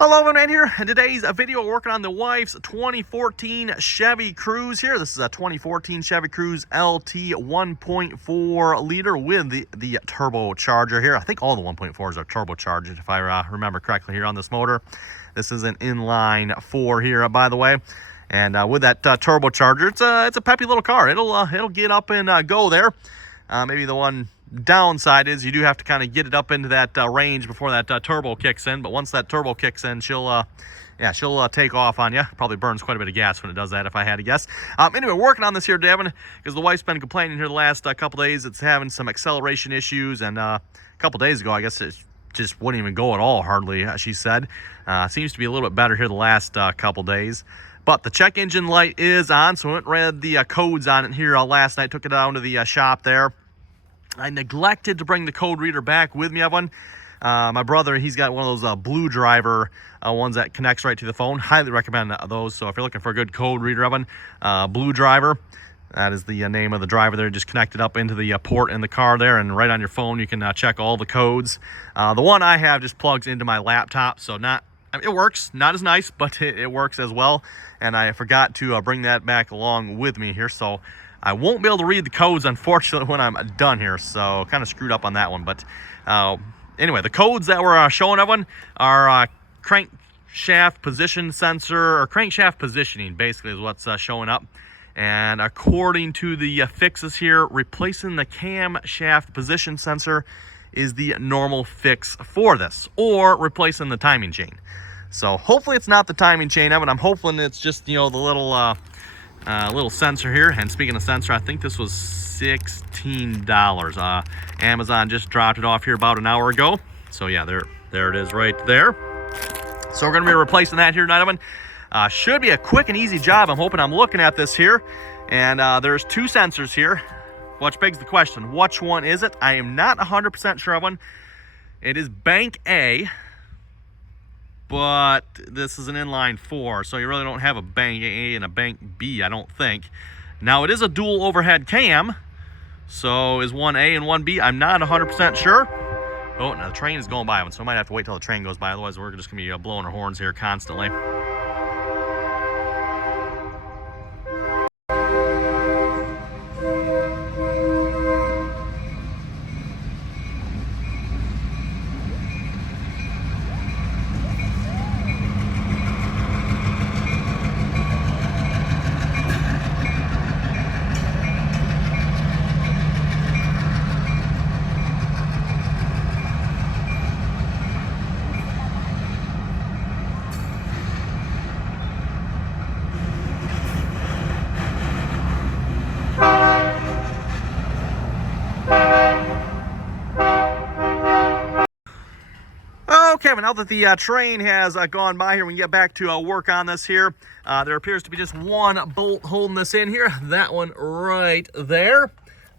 Hello, man here. In today's video, we're working on the wife's 2014 Chevy Cruze here. This is a 2014 Chevy Cruze LT 1.4 liter with the turbocharger here. I think all the 1.4s are turbocharged, if I remember correctly here on this motor. This is an inline 4 here, by the way. And with that turbocharger, it's a peppy little car. It'll get up and go there. Maybe the one downside is you do have to kind of get it up into that range before that turbo kicks in. But once that turbo kicks in, she'll take off on you. Probably burns quite a bit of gas when it does that, if I had to guess. Anyway, working on this here, Devin, because the wife's been complaining here the last couple days. It's having some acceleration issues, and a couple days ago, I guess it just wouldn't even go at all, hardly, she said. Seems to be a little bit better here the last couple days. But the check engine light is on, so I went and read the codes on it here last night. Took it down to the shop there. I neglected to bring the code reader back with me. I have one. My brother, he's got one of those blue driver ones that connects right to the phone. Highly recommend those. So if you're looking for a good code reader, Evan, blue driver, that is the name of the driver there. Just connected up into the port in the car there, and right on your phone you can check all the codes. The one I have just plugs into my laptop, so it works. Not as nice, but it works as well. And I forgot to bring that back along with me here, so I won't be able to read the codes, unfortunately, when I'm done here. So kind of screwed up on that one. But anyway, the codes that we're showing everyone are crankshaft position sensor, or crankshaft positioning, basically, is what's showing up. And according to the fixes here, replacing the camshaft position sensor is the normal fix for this, or replacing the timing chain. So hopefully it's not the timing chain, Evan. I'm hoping it's just, the little sensor here. And speaking of sensor, I think this was $16. Amazon just dropped it off here about an hour ago. So yeah, there it is right there. So we're going to be replacing that here tonight, Evan. Should be a quick and easy job. I'm looking at this here, and there's two sensors here, which begs the question, which one is it? I am not 100% sure of one. It is bank A, but this is an inline 4, so you really don't have a bank A and a bank B, I don't think. Now, it is a dual overhead cam, so is one A and one B? I'm not 100% sure. Oh, now the train is going by, so I might have to wait till the train goes by, otherwise we're just going to be blowing our horns here constantly. Okay, but now that the train has gone by here, we can get back to work on this here. There appears to be just one bolt holding this in here. That one right there.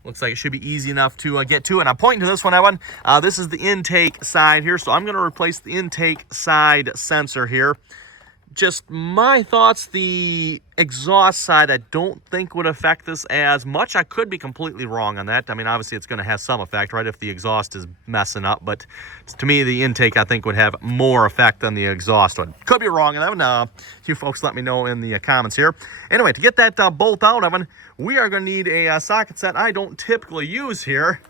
Looks like it should be easy enough to get to. And I'm pointing to this one, Evan. This is the intake side here, so I'm going to replace the intake side sensor here. Just my thoughts, the exhaust side I don't think would affect this as much. I could be completely wrong on that. I mean, obviously it's going to have some effect, right, if the exhaust is messing up. But to me, the intake, I think, would have more effect than the exhaust would. Could be wrong, and you folks let me know in the comments here. Anyway, to get that bolt out, Evan, we are going to need a socket set I don't typically use here.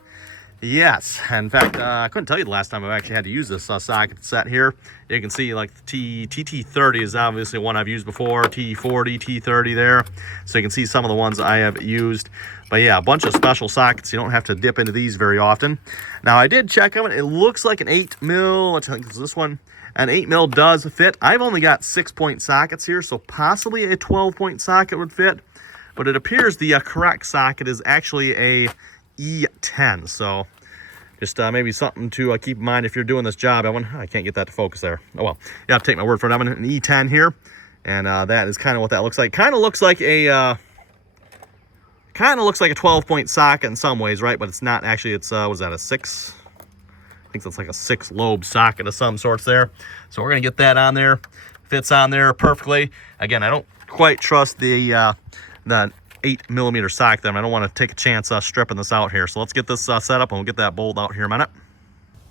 Yes, in fact, I couldn't tell you the last time I've actually had to use this socket set here. You can see like the TT30 is obviously one I've used before, T40, T30 there. So you can see some of the ones I have used. But yeah, a bunch of special sockets. You don't have to dip into these very often. Now, I did check them. It looks like an 8mm, I think it's this one. An 8mm does fit. I've only got 6-point sockets here, so possibly a 12-point socket would fit. But it appears the correct socket is actually a E10, so just maybe something to keep in mind if you're doing this job, Evan. I can't get that to focus there. Oh well, you have to take my word for it, Evan. An E10 here, and that is kind of what that looks like. Kind of looks like a 12-point socket in some ways, right? But it's not actually. It's was that a 6? I think that's like a 6-lobe socket of some sorts there. So we're gonna get that on there. Fits on there perfectly. Again, I don't quite trust the 8mm socket there. I don't want to take a chance stripping this out here. So let's get this set up and we'll get that bolt out here in a minute.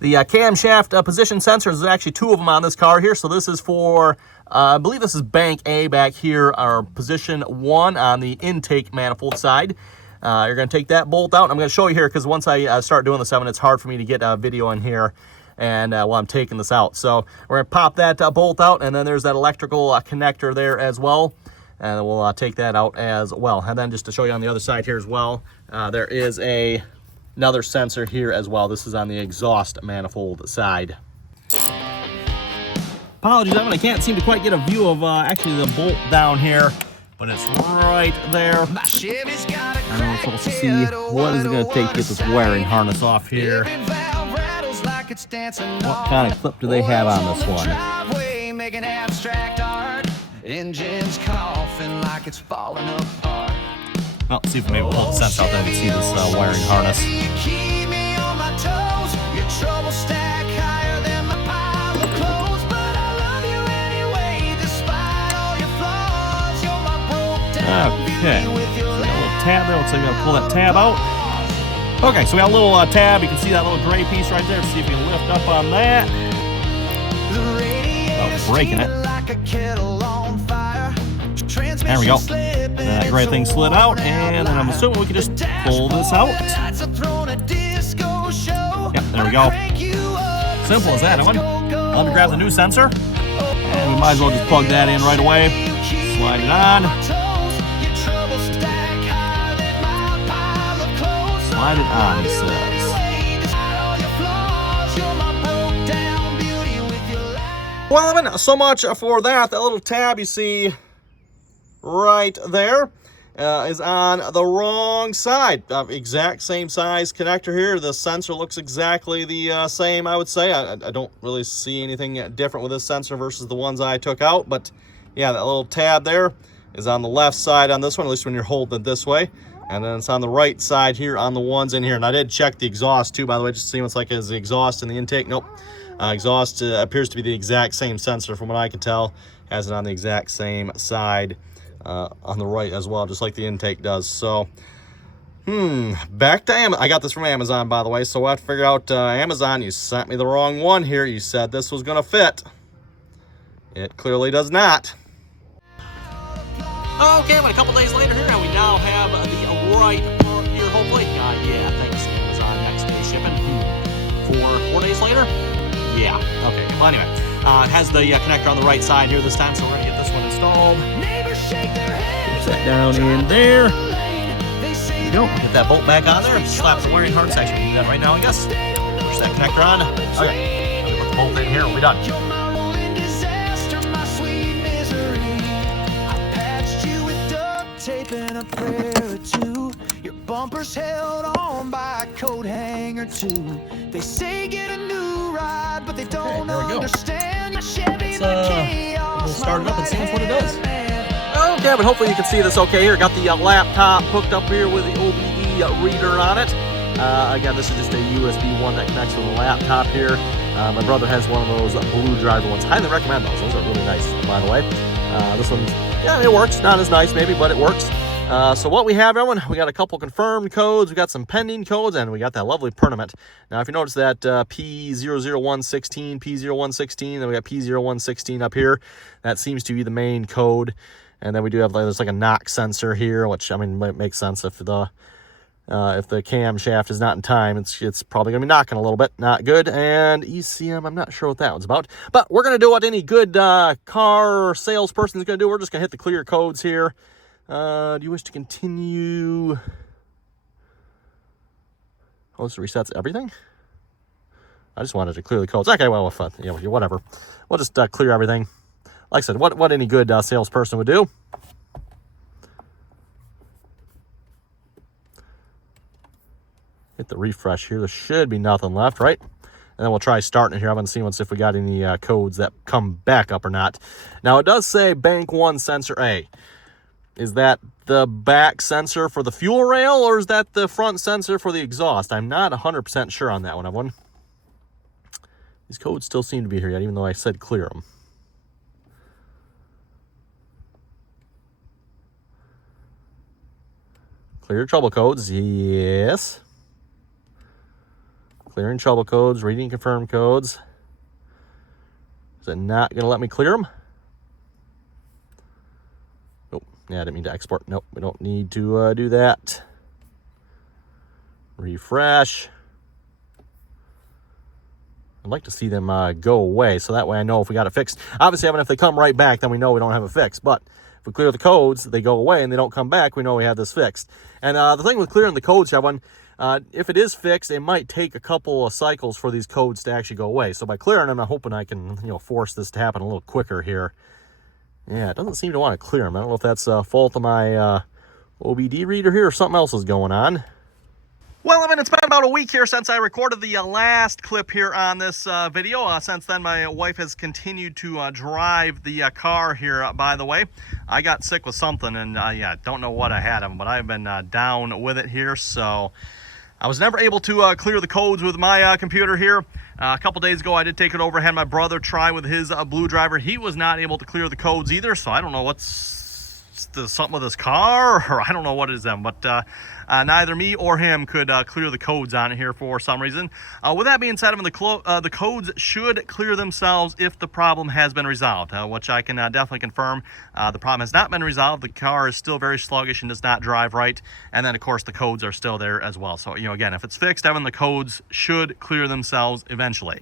The camshaft position sensors, there's actually 2 of them on this car here. So this is for, I believe this is bank A back here, or position 1 on the intake manifold side. You're going to take that bolt out. I'm going to show you here because once I start doing this, it's hard for me to get a video in here and while I'm taking this out. So we're going to pop that bolt out, and then there's that electrical connector there as well. And we'll take that out as well. And then just to show you on the other side here as well, there is another sensor here as well. This is on the exhaust manifold side. Apologies, I can't seem to quite get a view of actually the bolt down here, but it's right there. I'm supposed to see what is it going to take to get this wiring harness off here. What kind of clip do they have on this one? Engine's coughing like it's falling apart. Well, see if we maybe pull the sensor out there and see this wiring harness. Okay, so we got a little tab there. Looks like we gotta pull that tab out. Okay, so we got a little tab. You can see that little gray piece right there. See if we can lift up on that. Oh, breaking it. There we go. That gray thing slid out, and then I'm assuming we can just pull this out. Yep, there we go. Simple as that. Let me grab the new sensor, and we might as well just plug that in right away. Slide it on. Slide it on, he says. Well, so much for that. That little tab you see right there is on the wrong side. Exact same size connector here. The sensor looks exactly the same, I would say. I don't really see anything different with this sensor versus the ones I took out. But yeah, that little tab there is on the left side on this one, at least when you're holding it this way. And then it's on the right side here on the ones in here. And I did check the exhaust too, by the way, just to see what's like is the exhaust in the intake. Nope. Exhaust appears to be the exact same sensor from what I can tell. Has it on the exact same side on the right as well, just like the intake does. So, back to Amazon. I got this from Amazon, by the way, so I have to figure out, Amazon, you sent me the wrong one here. You said this was going to fit. It clearly does not. Okay, but a couple days later here, and we now have the right part here, hopefully. Yeah, thanks, Amazon. Next day shipping. 4 days later? Yeah, okay. Well, anyway, it has the connector on the right side here this time, so we're going to get this one installed. Push that down in there. There you go. Get that bolt back on there. Slap the wiring harness. Actually, we can do that right now, I guess. Push that connector on. Okay. Let me put the bolt in here. We're done. A prayer or two. Your bumper's held on by a coat hanger too. They say get a new ride, but they don't understand. Let's start it up and see what it does. Okay, but hopefully you can see this okay here. Got the laptop hooked up here with the OBD reader on it. Again, this is just a USB one that connects with a laptop here. My brother has one of those blue driver ones. Highly recommend those. Those are really nice, by the way. This one, yeah, it works. Not as nice maybe, but it works. So what we have, everyone, we got a couple confirmed codes, we got some pending codes, and we got that lovely permanent. Now, if you notice that P0016, P0116, then we got P0116 up here. That seems to be the main code. And then we do have, there's like a knock sensor here, which, I mean, might make sense if the camshaft is not in time, it's probably going to be knocking a little bit. Not good. And ECM, I'm not sure what that one's about. But we're going to do what any good car salesperson is going to do. We're just going to hit the clear codes here. Do you wish to continue? Oh, this resets everything? I just wanted to clear the codes. Okay, well, if, whatever. We'll just clear everything. Like I said, what any good salesperson would do. Hit the refresh here. There should be nothing left, right? And then we'll try starting it here. I haven't seen once if we got any codes that come back up or not. Now, it does say Bank 1 Sensor A. Is that the back sensor for the fuel rail, or is that the front sensor for the exhaust? I'm not 100% sure on that one, everyone. These codes still seem to be here yet, even though I said clear them. Clear trouble codes, yes. Clearing trouble codes, reading confirm codes. Is it not going to let me clear them? Nope. Yeah, I didn't mean to export. Nope, we don't need to do that. Refresh. I'd like to see them go away, so that way I know if we got it fixed. Obviously, even if they come right back, then we know we don't have it fixed. But if we clear the codes, they go away and they don't come back, we know we have this fixed. And the thing with clearing the codes, Chevy, if it is fixed, it might take a couple of cycles for these codes to actually go away. So by clearing them, I'm hoping I can, force this to happen a little quicker here. Yeah, it doesn't seem to want to clear them. I don't know if that's a fault of my OBD reader here or something else is going on. Well, I mean, it's been about a week here since I recorded the last clip here on this video. Since then, my wife has continued to drive the car here, by the way. I got sick with something, and yeah, don't know what I had, but I've been down with it here, so I was never able to clear the codes with my computer here. A couple days ago, I did take it over, had my brother try with his blue driver. He was not able to clear the codes either, so I don't know what's something with his car, or I don't know what it is then, but neither me or him could clear the codes on it here for some reason. With that being said, the codes should clear themselves if the problem has been resolved, which I can definitely confirm. The problem has not been resolved. The car is still very sluggish and does not drive right, and then of course the codes are still there as well. So again, if it's fixed, Evan, the codes should clear themselves eventually.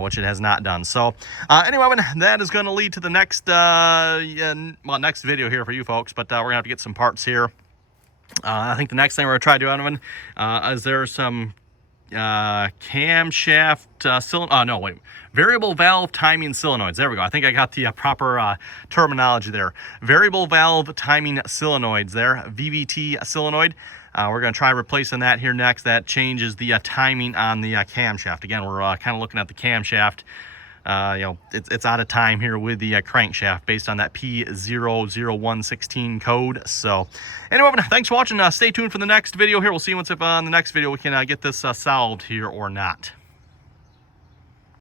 Which it has not done. So anyway, that is going to lead to the next next video here for you folks, but we're gonna have to get some parts here. I think the next thing we're gonna try to do, Evan, is there some camshaft variable valve timing solenoids. There we go. I think I got the proper terminology there. Variable valve timing solenoids there, VVT solenoid. We're going to try replacing that here next. That changes the timing on the camshaft. Again, we're kind of looking at the camshaft. It's out of time here with the crankshaft based on that P0016 code. So anyway, thanks for watching. Stay tuned for the next video here. We'll see once if on the next video we can get this solved here or not.